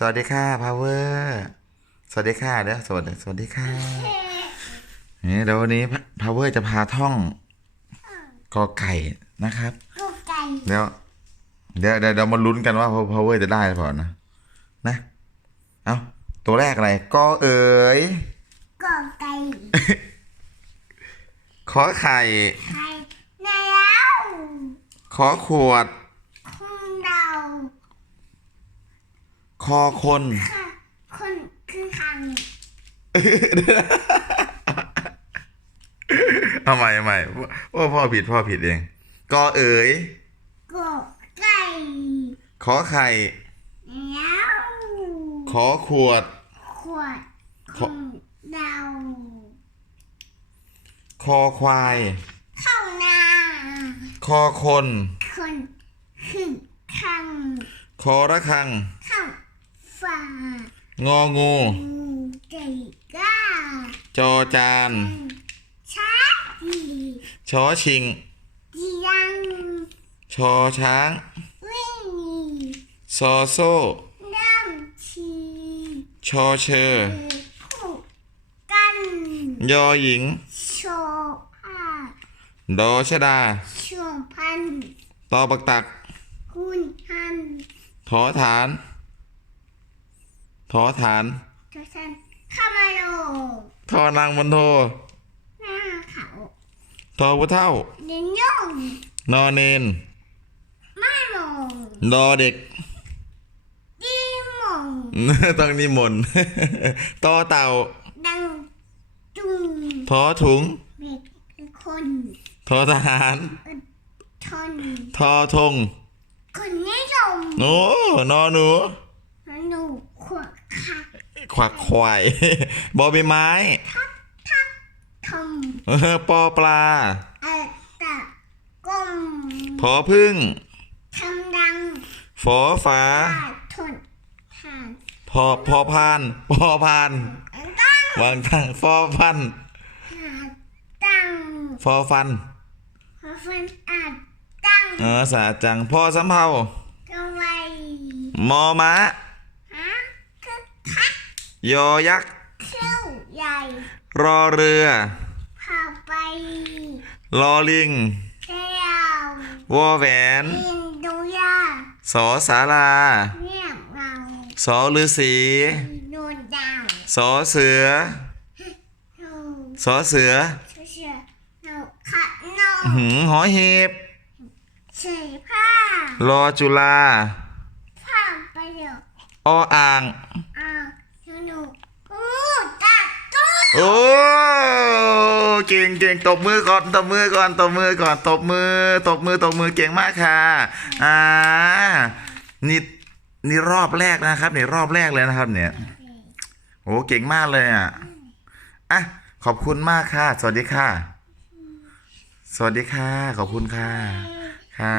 สวัสดีค่ะพาวเวอร์สวัสดีค่ะเด้อสวัสดีสวัสดีค่ะนี่เดี๋ยววันนี้พาวเวอร์จะพาท่องกอไก่นะครับกูไก่เดี๋ยวเดี๋ยวเดี๋ยวเรามาลุ้นกันว่าพาวเวอร์จะได้หรือเปล่านะนะเอาตัวแรกอะไรกอเอ๋ยกูไก่ขอไข่ไข่ในแล้วขอขวด คุณเรา คอคน ค่ะคนคือคังเอาใหม่เอาใหม่ว่าพ่อผิดพ่อผิดเองกอเอ๋ยกูไก่ขอไข่แล้วขอขวด ขวดคุณเราคอควาย เข้าหน้าคอคน คนคือคัง คอระฆัง เข้าฟ้า งองูงูไก่ก้าจอจานช้าดีชอชิงดียังชอช้างวิ่งซอโซ่น้ำชีชอเชอผูกกันยอหญิงโชว์ผ้าดอชดาโชว์พันตอบักตักคุณหันทอฐาน ทอฐานทุกท่านเข้ามาโลทอนางมันโทหน้าเขาทอผู้เท่าเดินยงนอเนนไม่มองดอเด็กดีมองต้องนิมนต์ตอเต่าดังจุงทอถุงเด็กคือคนทอทหารทนทอทงคนนิยมโอ้นอหนูหนูขวด ค่ะขวักควายบอใบไม้ทมเออปอปลาเอตะกลมพอพึ่ง ทำดังฝอฝาตาทนทานพอพอพานพอพาน ตั้งวางตั้งฟอฟัน หาตั้งฟอฟัน พอฟันอาจตั้งเออสาจังพอสำเภาก็ไว้มอม้าฮะคือคัก ยอยักษ์เขี้ยวใหญ่รอเรือพาไปลอลิงเที่ยววอแหวนอินโดยาสอสาราเนี่ยเราสอฤาษีโดนดาวสอเสือเราสอเสือเชื่อเราขัดนอหืมหอหีบใส่ผ้ารอจุฬาผ้าไปเดี๋ยวออ่าง อ่าสนุกอู้ตัดตู้ โอ้เก่งเก่งตบมือก่อนตบมือก่อนตบมือก่อนตบมือ ตบมือตบมือเก่งมากค่ะอ่านี่นี่รอบแรกนะครับนี่รอบแรกเลยนะครับ เนี่ยโอ้เก่งมากเลยอะอะขอบคุณมากค่ะ สวัสดีค่ะ สวัสดีค่ะ ขอบคุณค่ะค่ะ